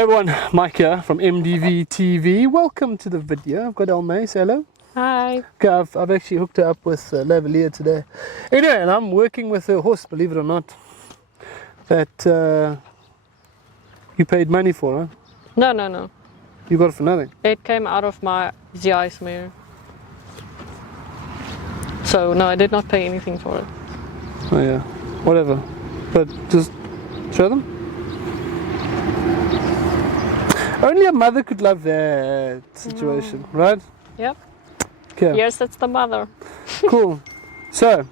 Hey everyone, Mike here from MDV TV. Welcome to the video. I've got Elmay. Say hello. Hi. Okay, I've actually hooked her up with Lavalier today. Anyway, and I'm working with her horse, believe it or not, that you paid money for, huh? No. You got it for nothing. It came out of my ZI's mare. So no, I did not pay anything for it. Oh yeah, whatever. But just show them. Only a mother could love that situation, right? Yep. Okay. Yes, that's the mother. Cool. So,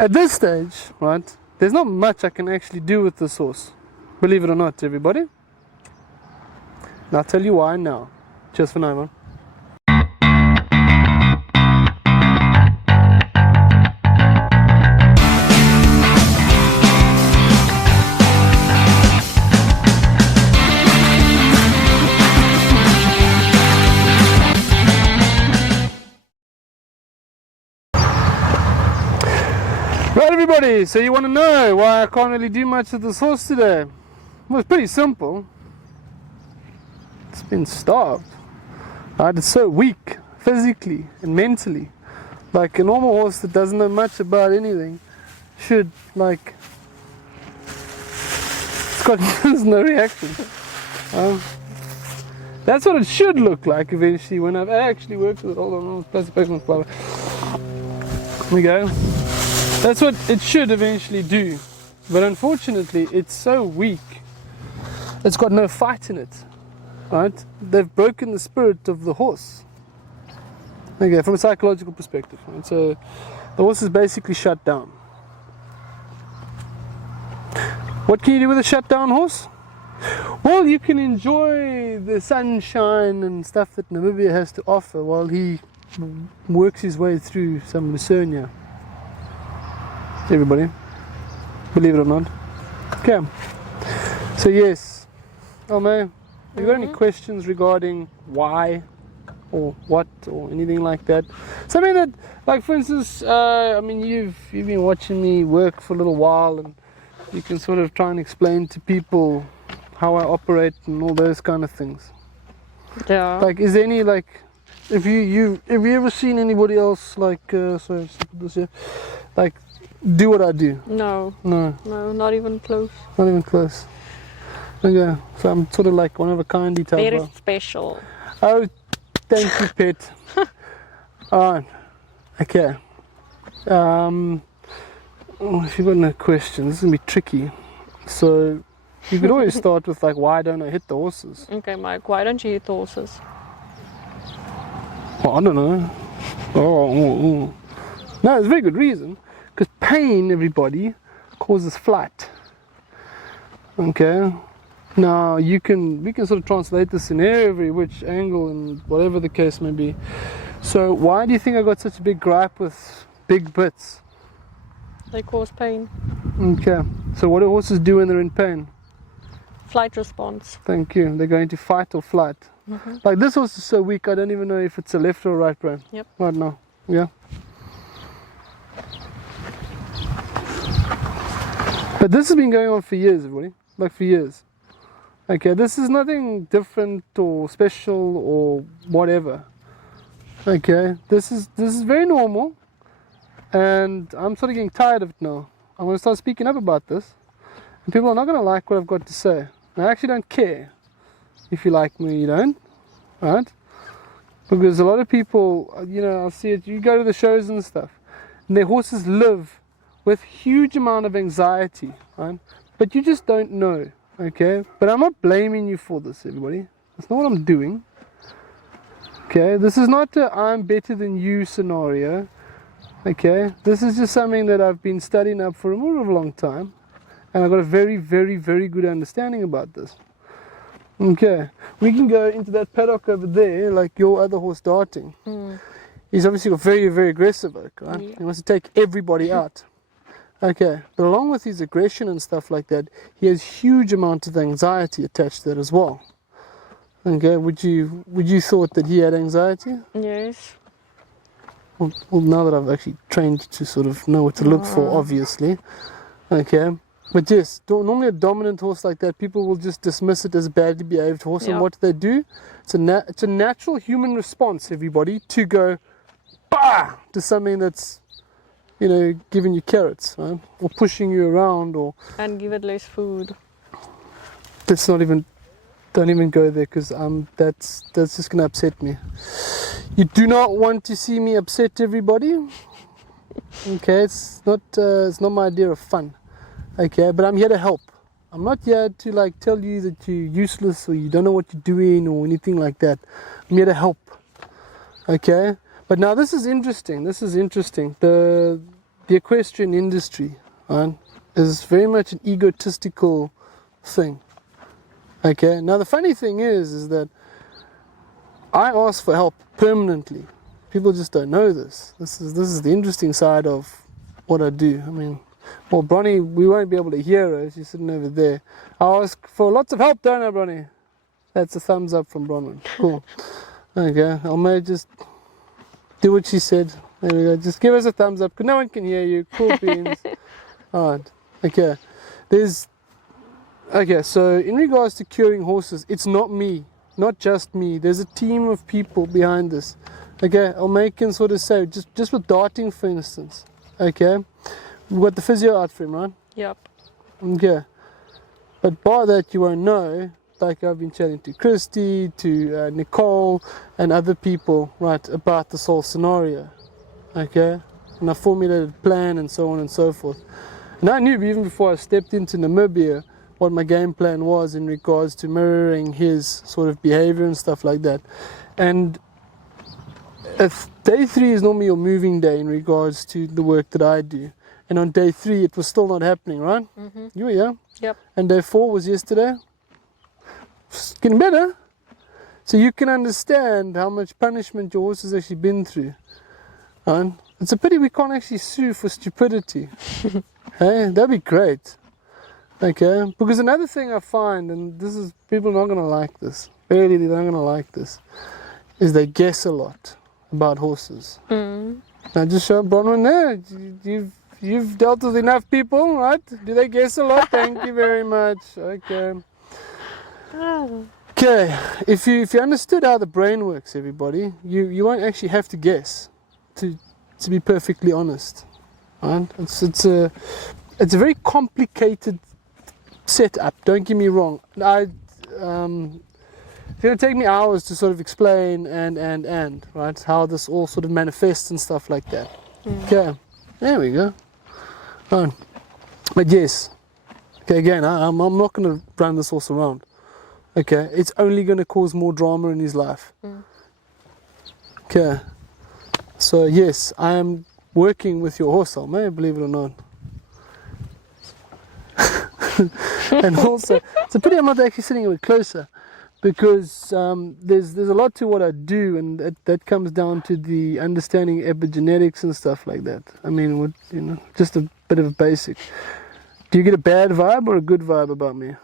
at this stage, right, there's not much I can actually do with this horse. Believe it or not, everybody. And I'll tell you why now. Cheers for now, man. Right, everybody, so you want to know why I can't really do much with this horse today? Well, it's pretty simple. It's been starved. Right? It's so weak, physically and mentally. Like a normal horse that doesn't know much about anything should, like, it's got there's no reaction. That's what it should look like eventually when I've actually worked with it. Hold on, plastic pavement, blah, blah. There we go. That's what it should eventually do. But unfortunately, it's so weak. It's got no fight in it. Right? They've broken the spirit of the horse. Okay, from a psychological perspective. Right? So the horse is basically shut down. What can you do with a shut down horse? Well, you can enjoy the sunshine and stuff that Namibia has to offer while he works his way through some Lucernia. Everybody, believe it or not. Okay, so yes, Elmay, have you got any questions regarding why or what or anything like that? Something that, like for instance, I mean you've been watching me work for a little while, and you can sort of try and explain to people how I operate and all those kind of things. Yeah. Like, is there any, like, have you ever seen anybody else like sorry, just put this here, like, do what I do? No, not even close. Not even close. Okay, so I'm sort of like one of a kindy type. Very special. Oh, thank you, pet. Alright, okay. If you've got no questions, this is going to be tricky. So, you could always start with like, why don't I hit the horses? Okay, Mike, why don't you hit the horses? Well, I don't know. No, there's a very good reason. Because pain, everybody, causes flight. Okay? Now, we can sort of translate this in every which angle and whatever the case may be. So, why do you think I got such a big gripe with big bits? They cause pain. Okay. So, what do horses do when they're in pain? Flight response. Thank you. They're going to fight or flight. Like this horse is so weak, I don't even know if it's a left or right brain. Yep. Right now. Yeah. But this has been going on for years, everybody. Like for years. Okay, this is nothing different or special or whatever. Okay, this is very normal, and I'm sort of getting tired of it now. I'm going to start speaking up about this, and people are not going to like what I've got to say. And I actually don't care if you like me or you don't, right? Because a lot of people, you know, I'll see it. You go to the shows and stuff, and their horses live with huge amount of anxiety, right? But you just don't know, okay? But I'm not blaming you for this, everybody. That's not what I'm doing. Okay, this is not a I'm better than you scenario. Okay, this is just something that I've been studying up for a long time, and I've got a very, very, very good understanding about this. Okay, we can go into that paddock over there, like your other horse darting. He's obviously got very, very aggressive oak, right? Yeah. He wants to take everybody out. Okay, but along with his aggression and stuff like that, he has huge amounts of anxiety attached to that as well. Okay, would you thought that he had anxiety? Yes. Well, now that I've actually trained to sort of know what to look for, obviously. Okay, But yes, normally a dominant horse like that, people will just dismiss it as a badly behaved horse. Yeah. And what do? It's a natural human response, everybody, to go bah to something that's, you know, giving you carrots, right? Or pushing you around, or And give it less food. that's not even. Don't even go there, because that's just gonna upset me. You do not want to see me upset, everybody. Okay, it's not my idea of fun. Okay, but I'm here to help. I'm not here to like tell you that you're useless or you don't know what you're doing or anything like that. I'm here to help. Okay, but now this is interesting. The equestrian industry, right, is very much an egotistical thing. Okay, now the funny thing is that I ask for help permanently. People just don't know this. This is the interesting side of what I do. I mean, well, Bronnie, we won't be able to hear her. She's sitting over there. I ask for lots of help, don't I, Bronnie? That's a thumbs up from Bronwyn. Cool. Okay, I may just do what she said. There we go. Just give us a thumbs up, because no one can hear you. Cool beans. All right. Okay. So in regards to curing horses, it's not me, not just me. There's a team of people behind this. Okay, I'll make him sort of say, just with darting, for instance. Okay, we've got the physio out for him, right? Yep. Okay, but by that you won't know, like I've been chatting to Christy, to Nicole, and other people, right, about this whole scenario. Okay, and I formulated a plan and so on and so forth. And I knew even before I stepped into Namibia what my game plan was in regards to mirroring his sort of behavior and stuff like that. And if day 3 is normally your moving day in regards to the work that I do. And on day 3 it was still not happening, right? Mm-hmm. You were here. Yep. And day 4 was yesterday. It's getting better. So you can understand how much punishment your horse has actually been through. Right? It's a pity we can't actually sue for stupidity. Hey, that'd be great. Okay, because another thing I find, and this is, people are not going to like this, really they're not going to like this, is they guess a lot about horses. Mm. Now just show Bronwyn there, you've dealt with enough people, right? Do they guess a lot? Thank you very much. Okay. Okay, if you understood how the brain works, everybody, you won't actually have to guess, to be perfectly honest. Right? It's a very complicated setup, don't get me wrong. It's going to take me hours to sort of explain and right, how this all sort of manifests and stuff like that. Okay, there we go. Right. But yes, okay, again, I'm not going to run this horse around. Okay, it's only going to cause more drama in his life. Okay, so yes, I am working with your horse, Alma, believe it or not. And also, it's a pity I'm not actually sitting a bit closer, because there's a lot to what I do, and that comes down to the understanding epigenetics and stuff like that. I mean, just a bit of a basic. Do you get a bad vibe or a good vibe about me?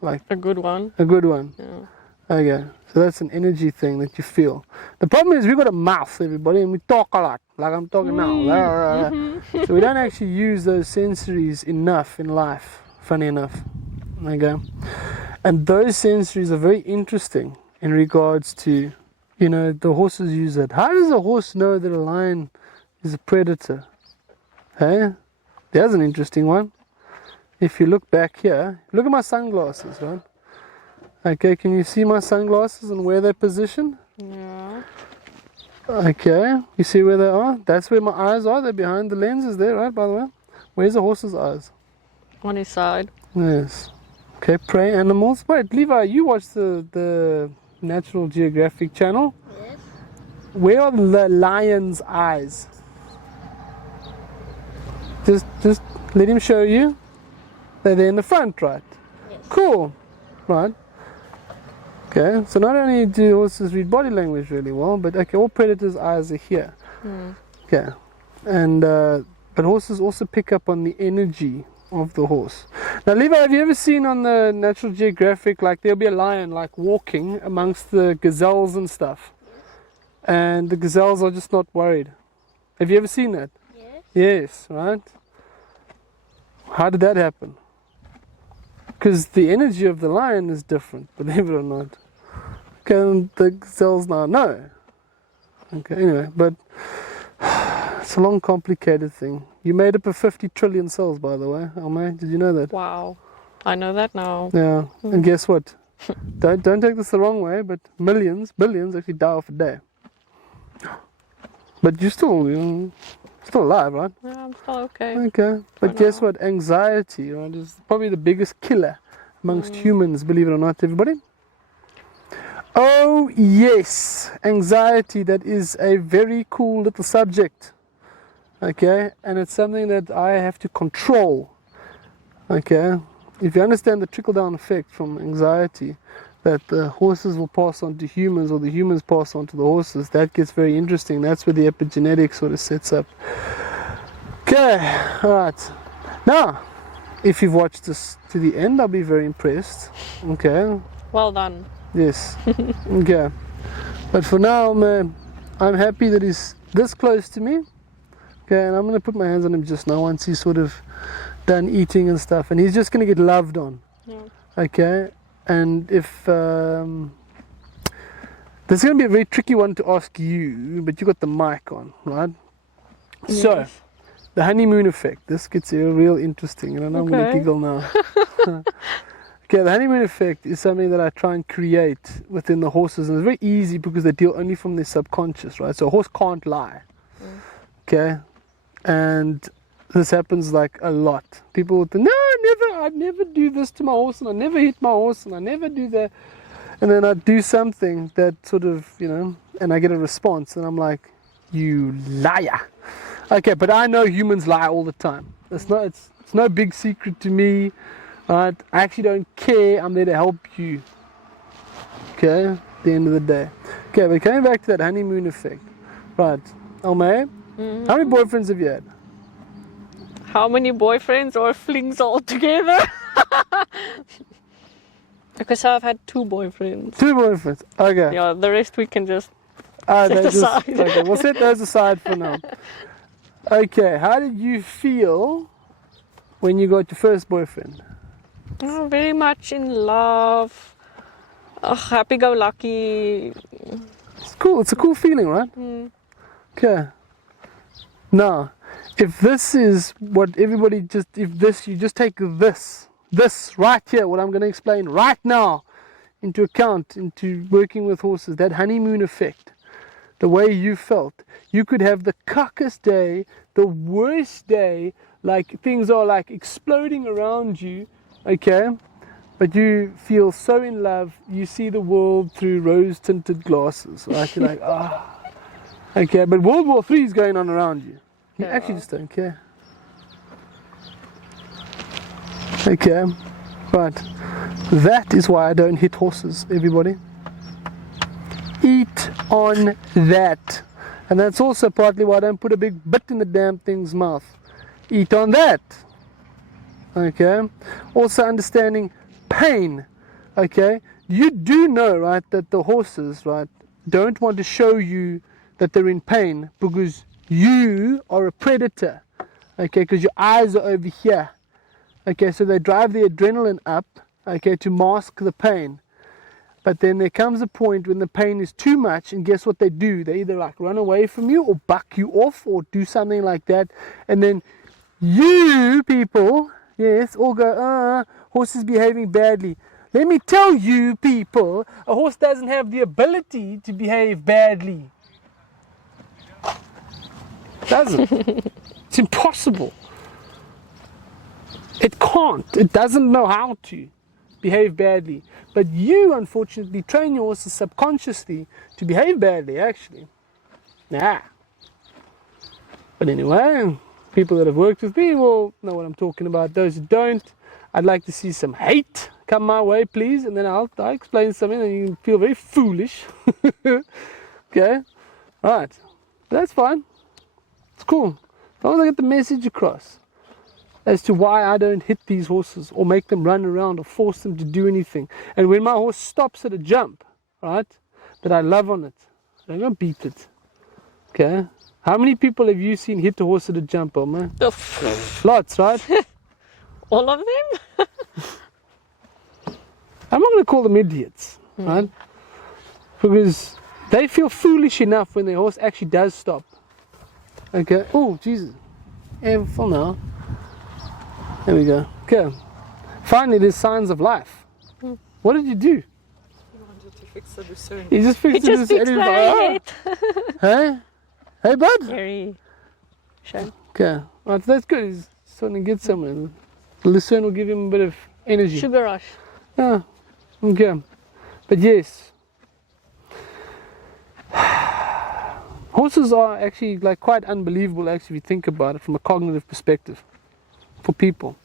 Like A good one. a good one. Yeah. Okay, so that's an energy thing that you feel. The problem is we've got a mouth, everybody, and we talk a lot, like I'm talking now. So we don't actually use those sensories enough in life, funny enough. Okay, and those sensories are very interesting in regards to, the horses use it. How does a horse know that a lion is a predator? Hey, there's an interesting one. If you look back here, look at my sunglasses, right? Okay, can you see my sunglasses and where they're positioned? Yeah. Okay, you see where they are? That's where my eyes are. They're behind the lenses there, right, by the way? Where's the horse's eyes? On his side. Yes. Okay, prey animals. Wait, Levi, you watch the Natural Geographic channel? Yes. Where are the lion's eyes? Just let him show you. They're in the front, right? Yes. Cool. Right. Okay, so not only do horses read body language really well, but okay, all predators' eyes are here. Okay, and but horses also pick up on the energy of the horse. Now, Levi, have you ever seen on the Natural Geographic, like there'll be a lion like walking amongst the gazelles and stuff, and the gazelles are just not worried? Have you ever seen that? Yes. Yes, right. How did that happen? Because the energy of the lion is different, believe it or not. Okay, the gazelles now know. Okay, anyway, but it's a long, complicated thing. You made up of 50 trillion cells, by the way, Almay. Did you know that? Wow. I know that now. Yeah, and guess what? don't take this the wrong way, but billions actually die off a day. But you're still alive, right? Yeah, I'm still okay. Okay, but For guess now. what? Anxiety, right, is probably the biggest killer amongst humans, believe it or not, everybody. Oh yes, anxiety, that is a very cool little subject. Okay, and it's something that I have to control. Okay, if you understand the trickle-down effect from anxiety, that the horses will pass on to humans or the humans pass on to the horses, that gets very interesting. That's where the epigenetics sort of sets up. Okay, alright. Now, if you've watched this to the end, I'll be very impressed. Okay, Well done. yes. Okay. But for now, man, I'm happy that he's this close to me. Okay, and I'm going to put my hands on him just now once he's sort of done eating and stuff. And he's just going to get loved on. Yeah. Okay, and if this is going to be a very tricky one to ask you, but you got the mic on, right? So, Yes. the honeymoon effect. This gets real interesting, and I know I'm going to Okay. giggle now. Okay, the honeymoon effect is something that I try and create within the horses, and it's very easy because they deal only from their subconscious, right? So a horse can't lie. Okay, and this happens like a lot. People would think, no, I'd never do this to my horse, and I never hit my horse, and I never do that. And then I do something that sort of, and I get a response, and I'm like, you liar. Okay, but I know humans lie all the time. It's no big secret to me. Right? I actually don't care. I'm there to help you. Okay, at the end of the day. Okay, but coming back to that honeymoon effect. Right, Almay, how many boyfriends have you had? How many boyfriends or flings all together? Because I've had 2 boyfriends. 2 boyfriends. Okay. Yeah, the rest we can just Set Set aside. Okay, we'll set those aside for now. Okay, how did you feel when you got your first boyfriend? very much in love. Happy-go-lucky. It's cool. It's a cool feeling, right? Okay. Now, if this is what everybody you just take this right here, what I'm going to explain right now, into account, into working with horses, that honeymoon effect, the way you felt, you could have the cuckest day, the worst day, like things are like exploding around you, okay? But you feel so in love, you see the world through rose-tinted glasses, right? You're like, okay, but World War III is going on around you. You Yeah. actually just don't care. Okay, right. That is why I don't hit horses, everybody. Eat on that. And that's also partly why I don't put a big bit in the damn thing's mouth. Eat on that. Okay. Also understanding pain. Okay. You do know, right, that the horses, right, don't want to show you that they're in pain because you are a predator. Okay, because your eyes are over here. Okay, so they drive the adrenaline up, okay, to mask the pain. But then there comes a point when the pain is too much, and guess what they do? They either like run away from you or buck you off or do something like that. And then you people, yes, all go, horse is behaving badly. Let me tell you people, a horse doesn't have the ability to behave badly. Doesn't. It's impossible. It can't. It doesn't know how to behave badly. But you, unfortunately, train your horses subconsciously to behave badly, actually. Nah. But anyway, people that have worked with me will know what I'm talking about. Those who don't, I'd like to see some hate come my way, please. And then I'll explain something and you feel very foolish. Okay? Alright. That's fine. It's cool. As long as I get the message across as to why I don't hit these horses or make them run around or force them to do anything. And when my horse stops at a jump, right, that I love on it, I don't go beat it. Okay? How many people have you seen hit a horse at a jump, man? Lots, right? All of them? I'm not going to call them idiots, right? Because they feel foolish enough when their horse actually does stop. Okay. Oh, Jesus. Careful now. There we go. Okay. Finally, there's signs of life. What did you do? He wanted to fix the lucerne. You just fixed He it. just fixed my head. Hey? Hey, bud? Very shy. Okay. Right, that's good. He's starting to get somewhere. The lucerne will give him a bit of energy. Sugar rush. Yeah. Okay. But yes. Horses are actually like quite unbelievable actually if you think about it from a cognitive perspective for people.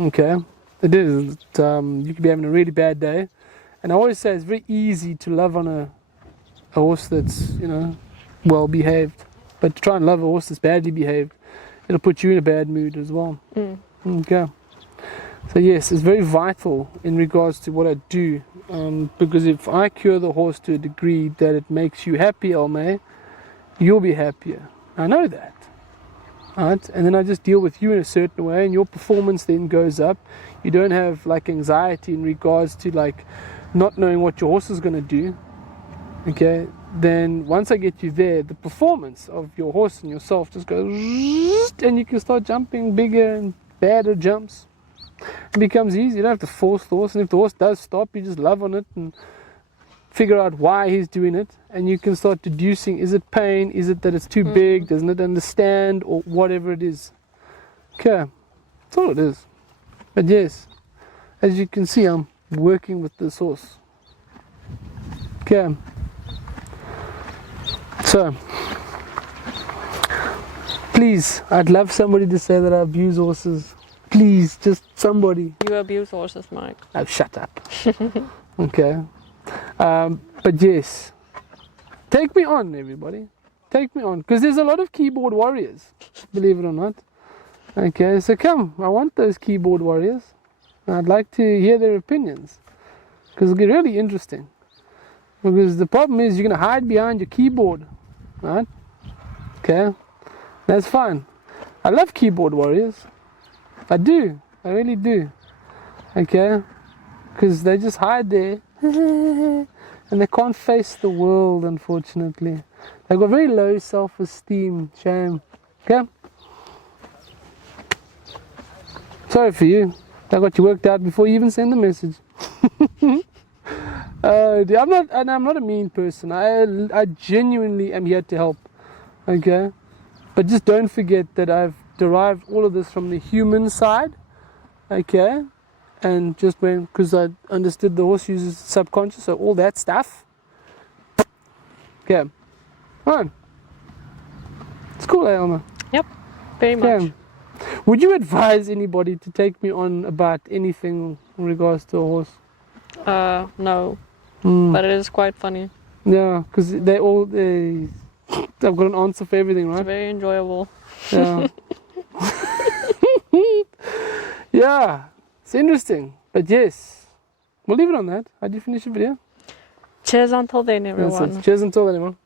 Okay. It is. You could be having a really bad day. And I always say it's very easy to love on a horse that's, you know, well behaved. But to try and love a horse that's badly behaved, it'll put you in a bad mood as well. Okay. So yes, it's very vital in regards to what I do. Because if I cure the horse to a degree that it makes you happy, Almay, you'll be happier. I know that. Right? And then I just deal with you in a certain way and your performance then goes up. You don't have like anxiety in regards to like not knowing what your horse is going to do. Okay, then once I get you there, the performance of your horse and yourself just goes and you can start jumping bigger and badder jumps. It becomes easy. You don't have to force the horse, and if the horse does stop, you just love on it and figure out why he's doing it, and you can start deducing, is it pain, is it that it's too big, doesn't it understand, or whatever it is. Okay, that's all it is. But yes, as you can see, I'm working with this horse. Okay, so please, I'd love somebody to say that I abuse horses. Please, just somebody. You abuse horses, Mike. Oh, shut up. Okay. But yes, take me on, everybody. Take me on, because there's a lot of keyboard warriors, believe it or not. Okay, so come, I want those keyboard warriors. I'd like to hear their opinions, because it'll get really interesting. Because the problem is you're going to hide behind your keyboard, right? Okay, that's fine. I love keyboard warriors. I do, I really do. Okay, because they just hide there. And they can't face the world, unfortunately. They've got very low self-esteem. Shame. Okay? Sorry for you. I got you worked out before you even send the message. I'm not a mean person. I genuinely am here to help. Okay? But just don't forget that I've derived all of this from the human side. Okay? And just because I understood the horse uses subconscious, so all that stuff. Okay. Fine. It's cool, Elma. Yep, very much. Okay. Would you advise anybody to take me on about anything in regards to a horse? No. But it is quite funny. Yeah, because I've got an answer for everything, right? It's very enjoyable. Yeah. Yeah. It's interesting, but yes, we'll leave it on that. How do you finish the video? Cheers until then, everyone. Cheers until then, everyone.